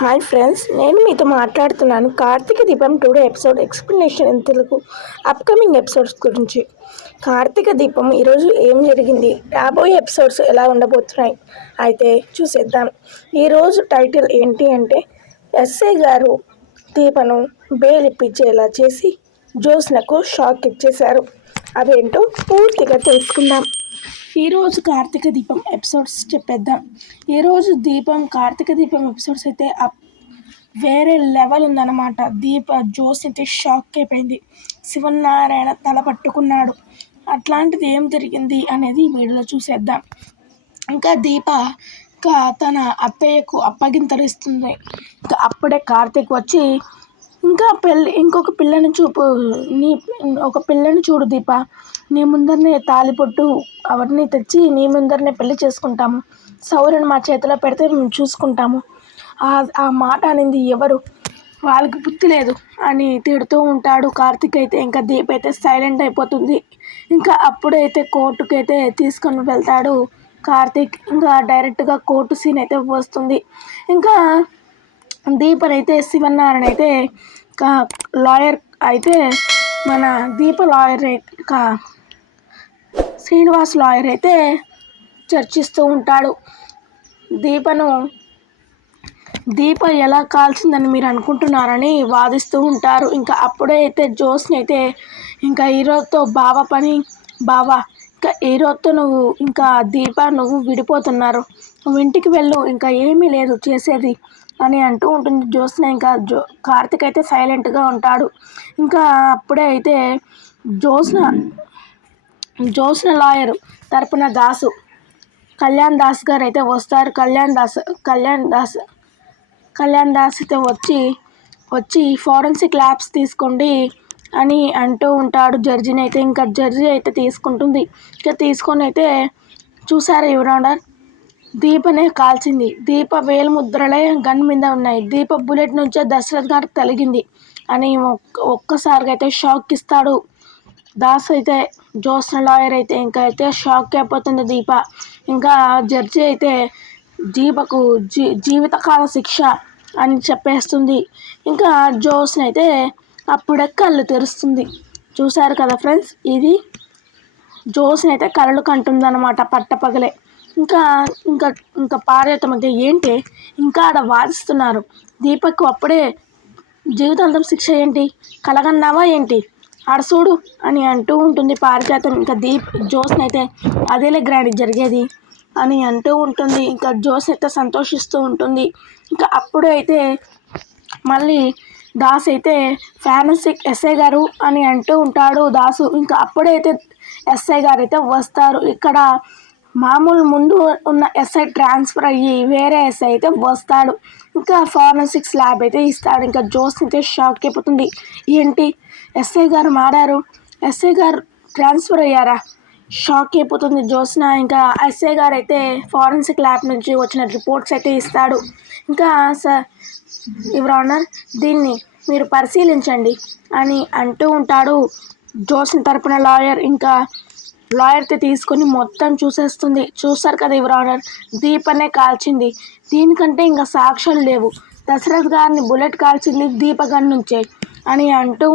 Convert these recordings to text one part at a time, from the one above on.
Hi friends, నేను మీతో మాట్లాడుతున్నాను కార్తీక దీపం today episode explanation in Telugu upcoming episodes గురించి. కార్తీక దీపం ఈరోజు ఏం జరిగింది, రాబోయే ఎపిసోడ్స్ ఎలా ఉండబోతున్నాయి అయితే చూసేద్దాం. ఈరోజు టైటిల్ ఏంటి అంటే ఎస్ఐ గారు దీపను బెయిల్ ఇప్పించేలా చేసి జ్యోత్స్నకు షాక్ ఇచ్చేశారు. అదేంటో పూర్తిగా తెలుసుకుందాం. ఈరోజు కార్తీక దీపం ఎపిసోడ్స్ చెప్పేద్దాం. ఈరోజు కార్తీక దీపం ఎపిసోడ్స్ అయితే వేరే లెవెల్ ఉందన్నమాట. జోస్ అయితే షాక్ అయిపోయింది. శివనారాయణ తల పట్టుకున్నాడు. అట్లాంటిది ఏం జరిగింది అనేది ఈ వీడియోలో చూసేద్దాం. ఇంకా తన అత్తయ్యకు అప్పగింతలు ఇస్తుంది. ఇంకా అప్పుడే కార్తీక్ వచ్చి ఇంకొక పిల్లని ఒక పిల్లని చూడు దీప, నీ ముందరనే తాళిబొట్టు అవన్నీ తెచ్చి నీ ముందరనే పెళ్లి చేసుకుంటాము, సౌర్యను మా చేతిలో పెడితే మేము చూసుకుంటాము. ఆ మాట అనింది ఎవరు, వాళ్ళకి బుద్ధి లేదు అని తిడుతూ ఉంటాడు కార్తీక్. అయితే ఇంకా దీప అయితే సైలెంట్ అయిపోతుంది. ఇంకా అప్పుడైతే కోర్టుకి అయితే తీసుకొని వెళ్తాడు కార్తీక్. ఇంకా డైరెక్ట్గా కోర్టు సీన్ అయితే వస్తుంది. ఇంకా దీపనైతే శివనారాయణ అయితే లాయర్ అయితే మన దీప లాయర్ శ్రీనివాస్ లాయర్ అయితే చర్చిస్తూ ఉంటాడు. దీప ఎలా కాల్చిందని మీరు అనుకుంటున్నారని వాదిస్తూ ఉంటారు. ఇంకా అప్పుడే అయితే జోస్ని అయితే ఇంకా హీరోతో బావా ఇంకా హీరోతో నువ్వు విడిపోతున్నారు, నువ్వు ఇంటికి వెళ్ళు, ఇంకా ఏమీ లేదు చేసేది అని అంటూ ఉంటుంది జ్యోత్స్న. ఇంకా కార్తీక్ అయితే సైలెంట్గా ఉంటాడు. ఇంకా అప్పుడే అయితే జ్యోత్స్న లాయర్ తరపున కళ్యాణ్ దాస్ గారు అయితే వస్తారు. కళ్యాణ్ దాస్ అయితే వచ్చి ఫోరెన్సిక్ ల్యాబ్స్ తీసుకోండి అని అంటూ ఉంటాడు జడ్జిని అయితే. ఇంకా జడ్జి అయితే తీసుకుంటుంది. ఇంకా తీసుకొని అయితే చూసారా యువర్ ఆనర్, దీపనే కాల్చింది, దీప వేలుముద్రలే గన్ మీద ఉన్నాయి, దీప బుల్లెట్ నుంచే దశరథ్ గారికి తగిలింది అని ఒక్కసారిగా అయితే షాక్ ఇస్తాడు దాస్ అయితే. జ్యోత్స్న లాయర్ అయితే ఇంకా అయితే షాక్ అయిపోతుంది దీప. ఇంకా జడ్జి అయితే దీపకు జీవితకాల శిక్ష అని చెప్పేస్తుంది. ఇంకా జ్యోత్స్న అయితే అప్పుడే కళ్ళు తెరుస్తుంది. చూశారు కదా ఫ్రెండ్స్, ఇది జ్యోత్స్న అయితే కళ్ళు కంటుంది అనమాట పట్టపగలే. ఇంకా పార్వతమ్మకి ఏంటి ఇంకా ఆడ వాదిస్తున్నారు, దీపకు అప్పుడే జీవితాంతం శిక్ష ఏంటి, కలగన్నావా ఏంటి, ఆడ చూడు అని అంటూ ఉంటుంది పారిజాతం. ఇంకా జ్యోత్స్న అయితే అదేలే గ్రాండ్ జరిగేది అని అంటూ ఉంటుంది. ఇంకా జ్యోత్స్న అయితే సంతోషిస్తూ ఉంటుంది. ఇంకా అప్పుడే అయితే మళ్ళీ దాస్ అయితే ఫారెన్సిక్ ఎస్ఐ గారు అని అంటూ ఉంటాడు దాసు. ఇంకా అప్పుడైతే ఎస్ఐ గారు అయితే వస్తారు. ఇక్కడ మామూలు ముందు ఉన్న ఎస్ఐ ట్రాన్స్ఫర్ అయ్యి వేరే ఎస్ఐ అయితే వస్తాడు. ఇంకా ఫారెన్సిక్స్ ల్యాబ్ అయితే ఇస్తాడు. ఇంకా జ్యోత్స్న అయితే షాక్ అయిపోతుంది. ఏంటి ఎస్ఐ గారు మారారు, ఎస్ఐ గారు ట్రాన్స్ఫర్ అయ్యారా, షాక్ అయిపోతుంది జ్యోత్స్న. ఇంకా ఎస్ఐ గారు అయితే ఫారెన్సిక్ ల్యాబ్ నుంచి వచ్చిన రిపోర్ట్స్ అయితే ఇస్తాడు. ఇంకా సార్ యువర్ ఆనర్, దీన్ని మీరు పరిశీలించండి అని అంటూ ఉంటాడు జ్యోత్స్న తరపున లాయర్. ఇంకా లాయర్తో తీసుకొని మొత్తం చూసేస్తుంది. చూస్తారు కదా యువర్ ఆనర్, దీపనే కాల్చింది, దీనికంటే ఇంకా సాక్ష్యాలు లేవు, దశరథ్ గారిని బుల్లెట్ కాల్చింది దీప గన్ నుంచే అని అంటూ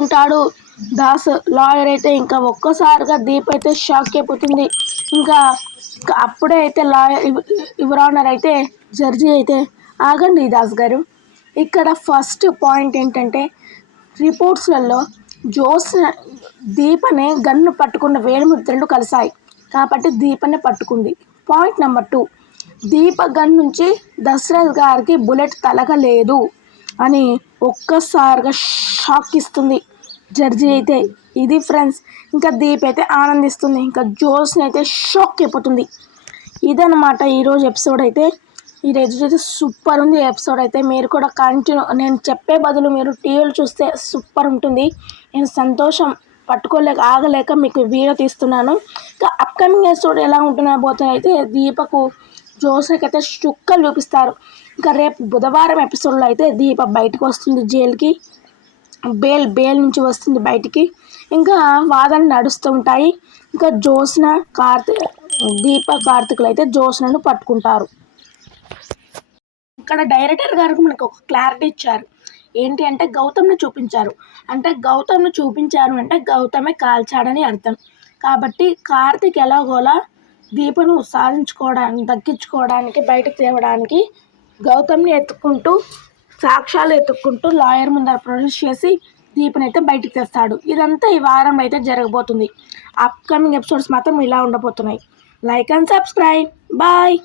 ఉంటాడు దాస్ లాయర్ అయితే. ఇంకా ఒక్కసారిగా దీప అయితే షాక్ అయిపోతుంది. ఇంకా అప్పుడే అయితే యువర్ ఆనర్ అయితే జడ్జి అయితే ఆగండి దాస్ గారు, ఇక్కడ ఫస్ట్ పాయింట్ ఏంటంటే రిపోర్ట్స్లలో దీపనే గన్ను పట్టుకున్న వేలుముద్రలు కలిశాయి కాబట్టి దీపనే పట్టుకుంది. పాయింట్ నెంబర్ 2, దీప గన్ నుంచి దశరథ్ గారికి బుల్లెట్ తలగలేదు అని ఒక్కసారిగా షాక్ ఇస్తుంది జడ్జి అయితే. ఇది ఫ్రెండ్స్, ఇంకా దీప అయితే ఆనందిస్తుంది. ఇంకా జ్యోత్స్న అయితే షాక్ అయిపోతుంది. ఇదన్నమాట ఈరోజు ఎపిసోడ్ అయితే. ఈరోజు అయితే సూపర్ ఉంది ఎపిసోడ్ అయితే. మీరు కూడా నేను చెప్పే బదులు మీరు టీవీలు చూస్తే సూపర్ ఉంటుంది. నేను సంతోషం ఆగలేక మీకు వీడియో తీస్తున్నాను. ఇంకా అప్కమింగ్ ఎపిసోడ్ ఎలా పోతుంది అయితే దీపకు జ్యోత్స్నకి అయితే చుక్కలు చూపిస్తారు. ఇంకా రేపు బుధవారం ఎపిసోడ్లో అయితే దీప బయటకు వస్తుంది జైలుకి, బెయిల్ నుంచి వస్తుంది బయటికి. ఇంకా వాదనలు నడుస్తూ ఉంటాయి. ఇంకా దీప కార్తీకులు అయితే జ్యోత్స్నను పట్టుకుంటారు. ఇక్కడ డైరెక్టర్ గారు మనకు ఒక క్లారిటీ ఇచ్చారు. ఏంటి అంటే గౌతమ్ని చూపించారు. అంటే గౌతమ్ని చూపించారు అంటే గౌతమే కాల్చాడని అర్థం. కాబట్టి కార్తీక్ ఎలాగోలా దీపను దక్కించుకోవడానికి బయటకు తేవడానికి గౌతమ్ని ఎత్తుక్కుంటూ సాక్ష్యాలు ఎత్తుక్కుంటూ లాయర్ ముందర ప్రొడ్యూస్ చేసి దీపని అయితే బయటికి తెస్తాడు. ఇదంతా ఈ వారంలో అయితే జరగబోతుంది. అప్కమింగ్ ఎపిసోడ్స్ మాత్రం ఇలా ఉండబోతున్నాయి. Like and subscribe. బాయ్.